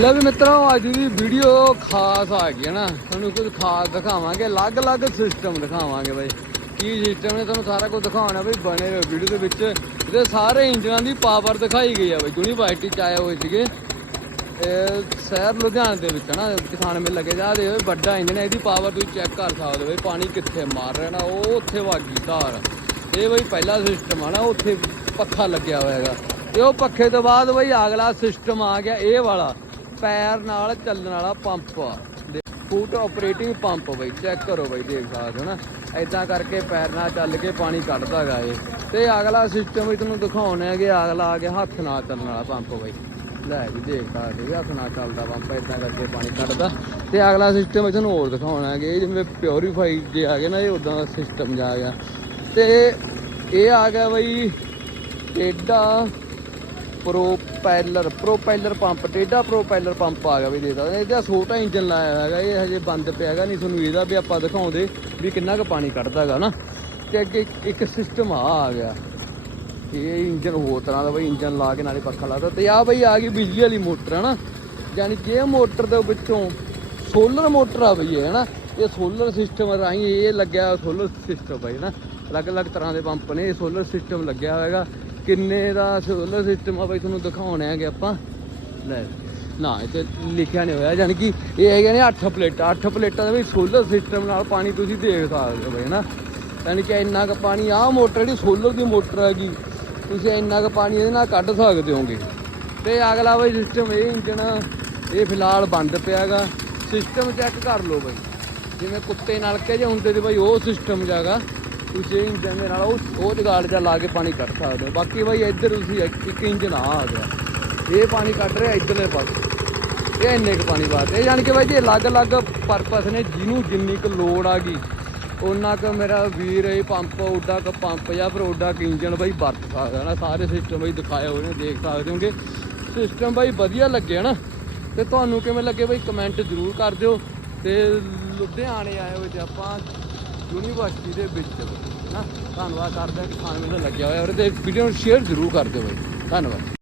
ਲੈ ਵੀ ਮਿੱਤਰੋ, ਅੱਜ ਦੀ ਵੀਡੀਓ ਖਾਸ ਆ ਗਈ ਹੈ ਨਾ। ਤੁਹਾਨੂੰ ਕੁਝ ਖਾਸ ਦਿਖਾਵਾਂਗੇ, ਅਲੱਗ-ਅਲੱਗ ਸਿਸਟਮ ਦਿਖਾਵਾਂਗੇ ਬਾਈ। ਕੀ ਸਿਸਟਮ ਨੇ ਤੁਹਾਨੂੰ ਸਾਰਾ ਕੁਝ ਦਿਖਾਉਣਾ ਬਈ, ਬਣੇ ਰਹੋ ਵੀਡੀਓ ਦੇ ਵਿੱਚ। ਇਹਦੇ ਸਾਰੇ ਇੰਜਨਾਂ ਦੀ ਪਾਵਰ ਦਿਖਾਈ ਗਈ ਆ ਬਾਈ ਯੂਨੀਵਰਸਿਟੀ ਚ ਆਏ ਹੋਏ ਸੀਗੇ। ਇਹ ਸ਼ਹਿਰ ਲੁਧਿਆਣੇ ਦੇ ਵਿੱਚ ਨਾ ਕਿਸਾਨ ਮੇਲ ਲੱਗੇ ਜਾ ਰਹੇ ਵੱਡਾ ਇੰਜਨ ਹੈ, ਇਹਦੀ ਪਾਵਰ ਤੁਸੀਂ ਚੈੱਕ ਕਰ ਸਕਦੇ ਹੋ ਬਈ, ਪਾਣੀ ਕਿੱਥੇ ਮਾਰ ਰਿਹਾ ਨਾ, ਉਹ ਉੱਥੇ ਵਾਗੀ ਧਾਰ। ਇਹ ਬਈ ਪਹਿਲਾ ਸਿਸਟਮ ਆ ਨਾ, ਉੱਥੇ ਪੱਖਾ ਲੱਗਿਆ ਹੋਇਆ ਹੈਗਾ। ਤੇ ਉਹ ਪੱਖੇ ਤੋਂ ਬਾਅਦ ਬਈ ਅਗਲਾ ਸਿਸਟਮ ਆ ਗਿਆ, ਇਹ ਵਾਲਾ। ਪੈਰ ਨਾਲ ਚੱਲਣ ਵਾਲਾ ਪੰਪ ਫੂਟ ਆਪਰੇਟਿੰਗ ਪੰਪ ਬਈ ਚੈੱਕ ਕਰੋ ਬਈ, ਦੇਖ ਸਕਦੇ ਹੋ ਨਾ ਐਦਾਂ ਕਰਕੇ ਪੈਰ ਨਾਲ ਚੱਲ ਕੇ ਪਾਣੀ ਕੱਢਦਾ ਹੈਗਾ ਇਹ। ਤੇ ਅਗਲਾ ਸਿਸਟਮ ਵੀ ਤੁਹਾਨੂੰ ਦਿਖਾਉਣਾ ਹੈ ਕਿ ਅਗਲਾ ਆ ਗਿਆ ਹੱਥ ਨਾਲ ਚੱਲਣ ਵਾਲਾ ਪੰਪ ਬਈ। ਲੈ ਵੀ ਦੇਖ ਸਕਦੇ ਹੋ ਹੱਥ ਨਾਲ ਚੱਲਦਾ ਪੰਪ ਐਦਾਂ ਕਰਕੇ ਪਾਣੀ ਕੱਢਦਾ। ਤੇ ਅਗਲਾ ਸਿਸਟਮ ਵੀ ਤੁਹਾਨੂੰ ਹੋਰ ਦਿਖਾਉਣਾ ਹੈ ਕਿ ਜਿਵੇਂ ਪਿਓਰੀਫਾਈ ਜੇ ਆ ਗਿਆ ਨਾ, ਇਹ ਉਦਾਂ ਦਾ ਸਿਸਟਮ ਜਾ ਗਿਆ। ਤੇ ਇਹ ਆ ਗਿਆ ਬਈ, ਟੇਡਾ ਪ੍ਰੋਪੈਲਰ ਪ੍ਰੋਪੈਲਰ ਪੰਪ ਟੇਡਾ ਪ੍ਰੋਪੈਲਰ ਪੰਪ ਆ ਗਿਆ ਵੀ ਦੇ ਸਕਦੇ ਇਹਦਾ ਛੋਟਾ ਇੰਜਨ ਲਾਇਆ ਹੈਗਾ, ਇਹ ਹਜੇ ਬੰਦ ਪਿਆ ਹੈਗਾ, ਨਹੀਂ ਤੁਹਾਨੂੰ ਇਹਦਾ ਵੀ ਆਪਾਂ ਦਿਖਾਉਂਦੇ ਵੀ ਕਿੰਨਾ ਕੁ ਪਾਣੀ ਕੱਢਦਾ ਹੈਗਾ ਨਾ। ਤੇ ਅੱਗੇ ਇੱਕ- ਸਿਸਟਮ ਆ ਆ ਗਿਆ। ਇਹ ਇੰਜਨ ਹੋਰ ਤਰ੍ਹਾਂ ਦਾ ਬਈ ਇੰਜਨ ਲਾ ਕੇ ਨਾਲੇ ਪੱਖਾ ਲਾਦਾ ਤੇ ਆ ਬਈ, ਆ ਗਈ ਬਿਜਲੀ ਵਾਲੀ ਮੋਟਰ ਹੈ ਨਾ ਯਾਨੀ ਜੇ ਮੋਟਰ ਦੇ ਵਿੱਚੋਂ ਸੋਲਰ ਮੋਟਰ ਆ ਬਈ ਇਹ ਹੈ ਨਾ ਇਹ ਸੋਲਰ ਸਿਸਟਮ ਰਾਹੀਂ ਇਹ ਲੱਗਿਆ ਸੋਲਰ ਸਿਸਟਮ ਬਈ ਨਾ ਅਲੱਗ-ਅਲੱਗ ਤਰ੍ਹਾਂ ਦੇ ਪੰਪ ਨੇ, ਇਹ ਸੋਲਰ ਸਿਸਟਮ ਲੱਗਿਆ ਹੋਏਗਾ ਕਿੰਨੇ ਦਾ ਸੋਲਰ ਸਿਸਟਮ ਆ ਬਾਈ ਤੁਹਾਨੂੰ ਦਿਖਾਉਣਾ ਹੈਗੇ ਆਪਾਂ? ਲੈ, ਨਾ ਇੱਥੇ ਲਿਖਿਆ ਨਹੀਂ ਹੋਇਆ ਯਾਨੀ ਕਿ ਇਹ ਹੈਗੇ ਨੇ 8 ਪਲੇਟਾਂ 8 ਪਲੇਟਾਂ ਦੇ ਵਿੱਚ ਸੋਲਰ ਸਿਸਟਮ ਨਾਲ ਪਾਣੀ ਤੁਸੀਂ ਦੇਖ ਸਕਦੇ ਹੋ ਬਈ ਨਾ ਯਾਨੀ ਕਿ ਇੰਨਾ ਕੁ ਪਾਣੀ, ਆਹ ਮੋਟਰ ਜਿਹੜੀ ਸੋਲਰ ਦੀ ਮੋਟਰ ਹੈਗੀ, ਤੁਸੀਂ ਇੰਨਾ ਕੁ ਪਾਣੀ ਇਹਦੇ ਨਾਲ ਕੱਢ ਸਕਦੇ ਹੋਗੇ ਤੇ ਅਗਲਾ ਬਈ ਸਿਸਟਮ ਇਹ ਇੰਜਣ ਇਹ ਫਿਲਹਾਲ ਬੰਦ ਪਿਆਗਾ। ਸਿਸਟਮ ਚੈੱਕ ਕਰ ਲਓ ਬਈ। ਜਿਵੇਂ ਕੁੱਤੇ ਨਲਕੇ ਜੇ ਹੁੰਦੇ ਤੇ ਬਈ ਉਹ ਸਿਸਟਮ ਜਾਗਾ। ਤੁਸੀਂ ਇਹ ਇੰਜਨ ਦੇ ਨਾਲ ਉਹ ਉਹ ਜਗਾੜ ਜਾ ਲਾ ਕੇ ਪਾਣੀ ਕੱਢ ਸਕਦੇ ਹੋ। ਬਾਕੀ ਬਾਈ ਇੱਧਰ ਤੁਸੀਂ ਇੱਕ ਇੱਕ ਇੰਜਨ ਆ ਗਿਆ ਇਹ ਪਾਣੀ ਕੱਢ ਰਿਹਾ ਇੱਧਰਲੇ ਪਾਸੇ। ਇਹ ਇੰਨੇ ਕੁ ਪਾਣੀ ਬਾਤ ਇਹ ਜਾਣ ਕਿ ਬਾਈ ਜੀ ਅਲੱਗ-ਅਲੱਗ ਪਰਪਸ ਨੇ, ਜਿਹਨੂੰ ਜਿੰਨੀ ਕੁ ਲੋੜ ਆ ਗਈ ਉਹਨਾਂ ਕ ਮੇਰਾ ਵੀਰ ਇਹ ਪੰਪ ਉੱਡਾ ਕ ਪੰਪ ਜਾਂ ਫਿਰ ਉੱਡਾ ਕ ਇੰਜਨ ਬਾਈ ਵਰਤ ਸਕਦਾ ਨਾ। ਸਾਰੇ ਸਿਸਟਮ ਬਾਈ ਦਿਖਾਏ ਹੋਏ ਨੇ, ਦੇਖ ਸਕਦੇ ਹੋਗੇ। ਸਿਸਟਮ ਬਾਈ ਵਧੀਆ ਲੱਗਿਆ ਨਾ ਤੇ ਤੁਹਾਨੂੰ ਕਿਵੇਂ ਲੱਗੇ ਬਾਈ ਕਮੈਂਟ ਜ਼ਰੂਰ ਕਰ ਦਿਓ। ਤੇ ਲੁਧਿਆਣੇ ਆਏ ਹੋਏ ਜੇ ਆਪਾਂ। ਯੂਨੀਵਰਸਿਟੀ ਦੇ ਵਿੱਚ ਨਾ। ਧੰਨਵਾਦ ਕਰਦਾ ਹਾਂ ਕਿ ਖਾਣ ਮੈਨੂੰ ਲੱਗਿਆ ਹੋਇਆ। ਔਰ ਤੇ ਵੀਡੀਓ ਨੂੰ ਸ਼ੇਅਰ ਜ਼ਰੂਰ ਕਰ ਦਿਓ ਬਾਈ। ਧੰਨਵਾਦ।